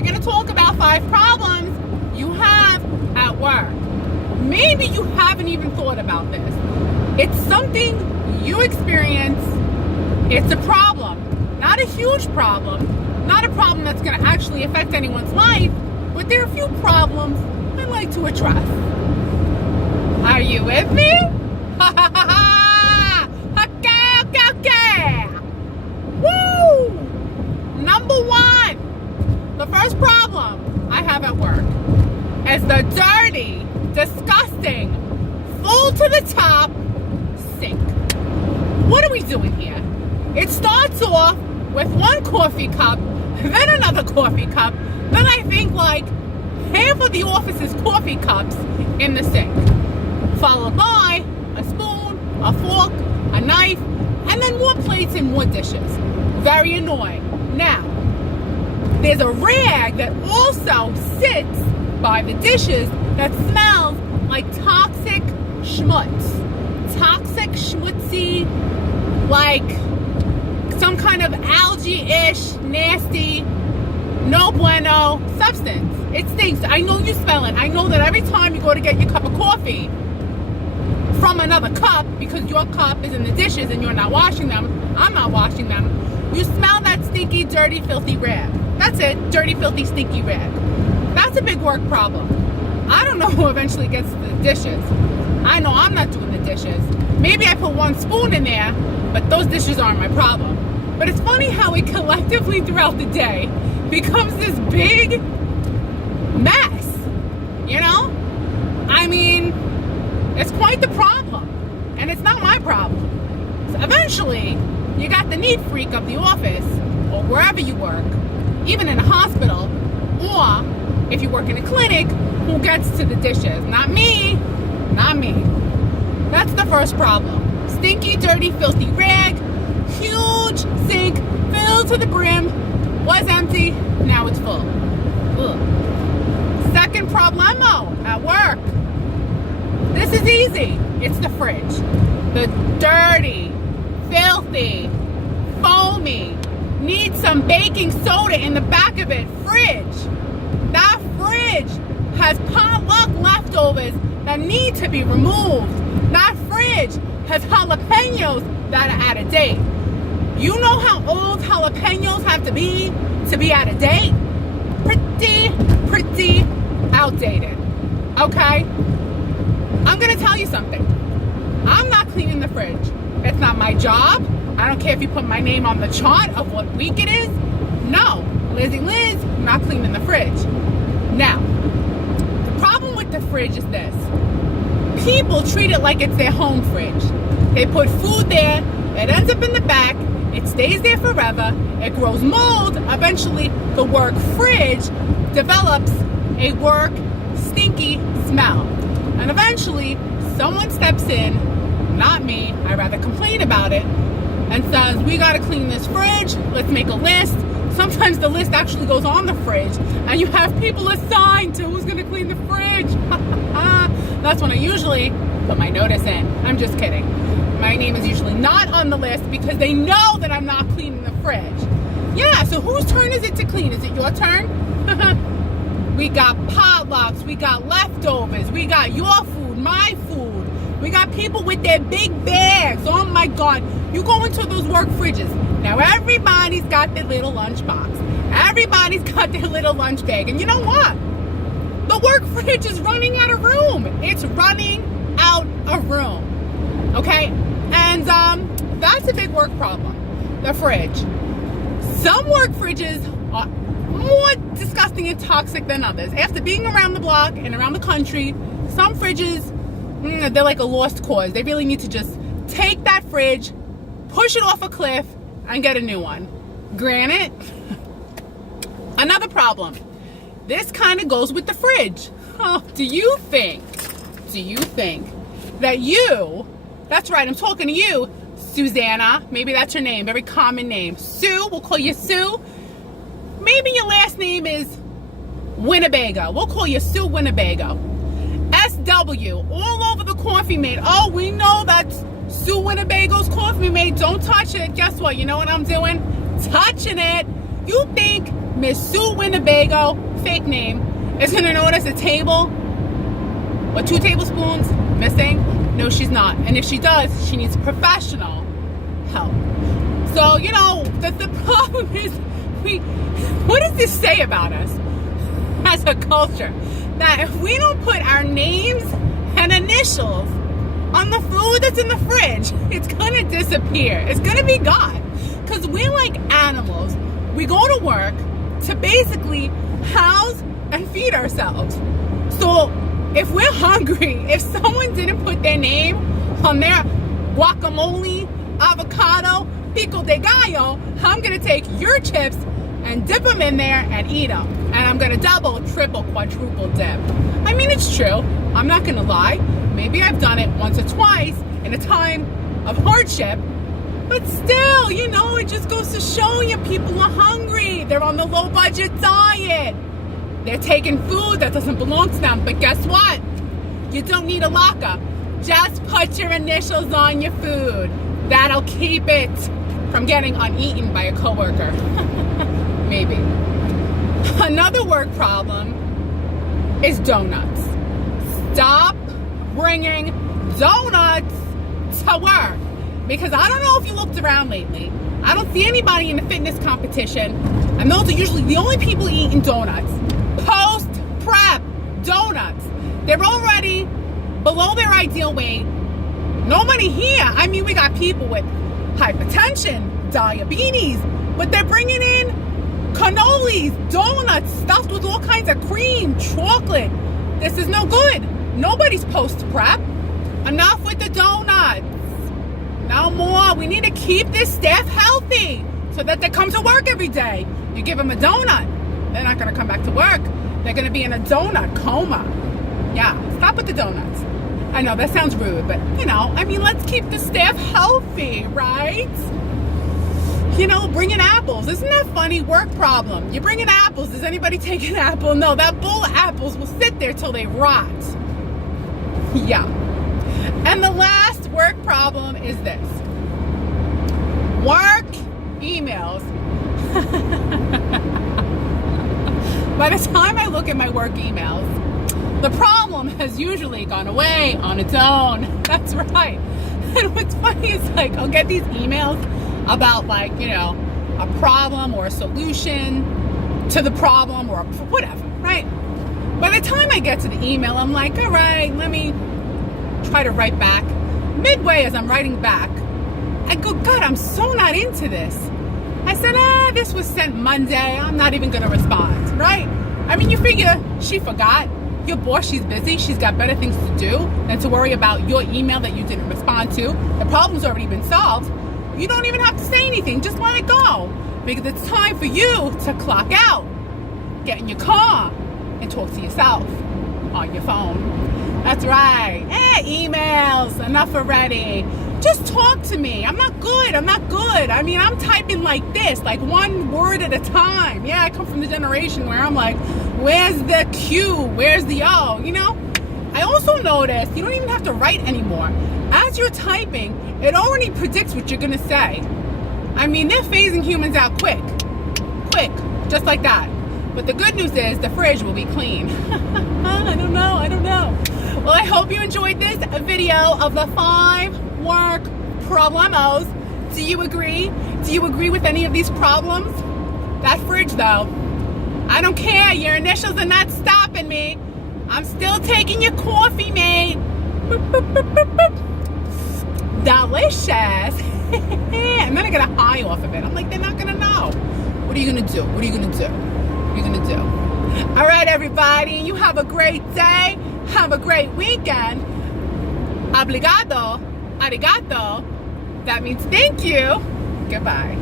we're going to talk about 5 problems you have at work. Maybe you haven't even thought about this. It's something you experience. It's a problem. Not a huge problem. Not a problem that's going to actually affect anyone's life. But there are a few problems I'd like to address. Are you with me? Okay. Woo! Number 1. The first problem I have at work is the dirty, disgusting, full to the top sink. What are we doing here? It starts off with one coffee cup, then another coffee cup, then I think like half of the office's coffee cups in the sink, followed by a spoon, a fork, a knife, and then more plates and more dishes. Very annoying. Now, there's a rag that also sits by the dishes that smells like toxic schmutz. Toxic, schmutzy, like some kind of algae-ish, nasty, no bueno substance. It stinks. I know you smell it. I know that every time you go to get your cup of coffee from another cup, because your cup is in the dishes and you're not washing them, I'm not washing them, you smell that stinky, dirty, filthy rag. That's it. Dirty, filthy, stinky rag. That's a big work problem. I don't know who eventually gets to the dishes. I know I'm not doing the dishes. Maybe I put one spoon in there, but those dishes aren't my problem. But it's funny how it collectively throughout the day becomes this big mess, you know? I mean, it's quite the problem, and it's not my problem. So eventually, you got the neat freak of the office, or wherever you work, even in a hospital, or if you work in a clinic, who gets to the dishes? Not me. Not me. That's the first problem. Stinky, dirty, filthy rag, huge sink, filled to the brim, was empty, now it's full. Ugh. Second problemo at work. This is easy. It's the fridge. The dirty, filthy, foamy, needs some baking soda in the back of it fridge. That fridge has potluck leftovers that need to be removed. That fridge has jalapenos that are out of date. You know how old jalapenos have to be out of date? Pretty outdated. Okay? I'm gonna tell you something. I'm not cleaning the fridge. It's not my job. I don't care if you put my name on the chart of what week it is. No, Lizzie Liz, not cleaning the fridge. Now, the problem with the fridge is this. People treat it like it's their home fridge. They put food there, it ends up in the back, it stays there forever, it grows mold, eventually the work fridge develops a work stinky smell. And eventually, someone steps in, not me, I rather complain about it, and says, we gotta clean this fridge, let's make a list. Sometimes the list actually goes on the fridge, and you have people assigned to who's gonna clean the fridge. That's when I usually put my notice in. I'm just kidding. My name is usually not on the list because they know that I'm not cleaning the fridge. Yeah, so whose turn is it to clean? Is it your turn? We got potlucks, we got leftovers, we got your food, my food. We got people with their big bags. Oh my God. You go into those work fridges. Now everybody's got their little lunch box. Everybody's got their little lunch bag. And you know what? The work fridge is running out of room. It's running out of room. Okay? And that's a big work problem. The fridge. Some work fridges are more disgusting and toxic than others. After being around the block and around the country, some fridges, they're like a lost cause. They really need to just take that fridge, push it off a cliff, and get a new one. Granted, another problem. This kind of goes with the fridge. Oh, do you think that you, that's right, I'm talking to you, Susanna, maybe that's her name, very common name. Sue, we'll call you Sue. Maybe your last name is Winnebago. We'll call you Sue Winnebago. SW, all over the coffee mate. Oh, we know that's Sue Winnebago's coffee mate. Don't touch it. Guess what? You know what I'm doing? Touching it. You think Miss Sue Winnebago, fake name, is going to notice a table or 2 tablespoons missing? No, she's not. And if she does, she needs professional help. So, the problem is, what does this say about us as a culture? That if we don't put our names and initials on the food that's in the fridge, it's going to disappear. It's going to be gone. Because we're like animals. We go to work to basically house and feed ourselves. So if we're hungry, if someone didn't put their name on their guacamole, avocado, pico de gallo, I'm going to take your chips and dip them in there and eat them. And I'm going to double, triple, quadruple dip. I mean, it's true. I'm not going to lie. Maybe I've done it once or twice in a time of hardship. But still, it just goes to show you people are hungry. They're on the low budget diet. They're taking food that doesn't belong to them. But guess what? You don't need a lockup. Just put your initials on your food. That'll keep it from getting uneaten by a coworker. Maybe. Another work problem is donuts. Stop bringing donuts to work. Because I don't know if you looked around lately. I don't see anybody in the fitness competition. And those are usually the only people eating donuts. Post-prep donuts. They're already below their ideal weight. Nobody here. I mean, we got people with hypertension, diabetes, but they're bringing in cannolis, donuts, stuffed with all kinds of cream, chocolate. This is no good. Nobody's post-prep. Enough with the donuts. No more. We need to keep this staff healthy so that they come to work every day. You give them a donut, they're not going to come back to work. They're going to be in a donut coma. Yeah, stop with the donuts. I know that sounds rude, but let's keep the staff healthy, right? Bring in apples. Isn't that funny? Work problem. You bring in apples. Does anybody take an apple? No, that bowl of apples will sit there till they rot. Yeah. And the last work problem is this. Work emails. By the time I look at my work emails, the problem has usually gone away on its own. That's right. And what's funny is I'll get these emails about a problem or a solution to the problem or whatever, right? By the time I get to the email, I'm like, all right, let me try to write back. Midway as I'm writing back, I go, God, I'm so not into this. I said, this was sent Monday. I'm not even going to respond, right? I mean, you figure she forgot. Your boss, she's busy. She's got better things to do than to worry about your email that you didn't respond to. The problem's already been solved. You don't even have to say anything. Just let it go. Because it's time for you to clock out. Get in your car and talk to yourself on your phone. That's right. Emails. Enough already. Just talk to me. I'm not good. I mean, I'm typing like this, like one word at a time. Yeah, I come from the generation where I'm like, where's the Q? Where's the O? I also noticed you don't even have to write anymore. As you're typing, it already predicts what you're going to say. I mean, they're phasing humans out quick, just like that. But the good news is the fridge will be clean. I don't know. Well, I hope you enjoyed this video of the 5 work problemos. Do you agree? Do you agree with any of these problems? That fridge, though, I don't care. Your initials are not stopping me. I'm still taking your coffee, mate. Boop, boop, boop, boop, boop. Delicious. And then I get a high off of it. I'm like, they're not going to know. What are you going to do? All right, everybody. You have a great day. Have a great weekend. Obrigado. Arigato. That means thank you. Goodbye.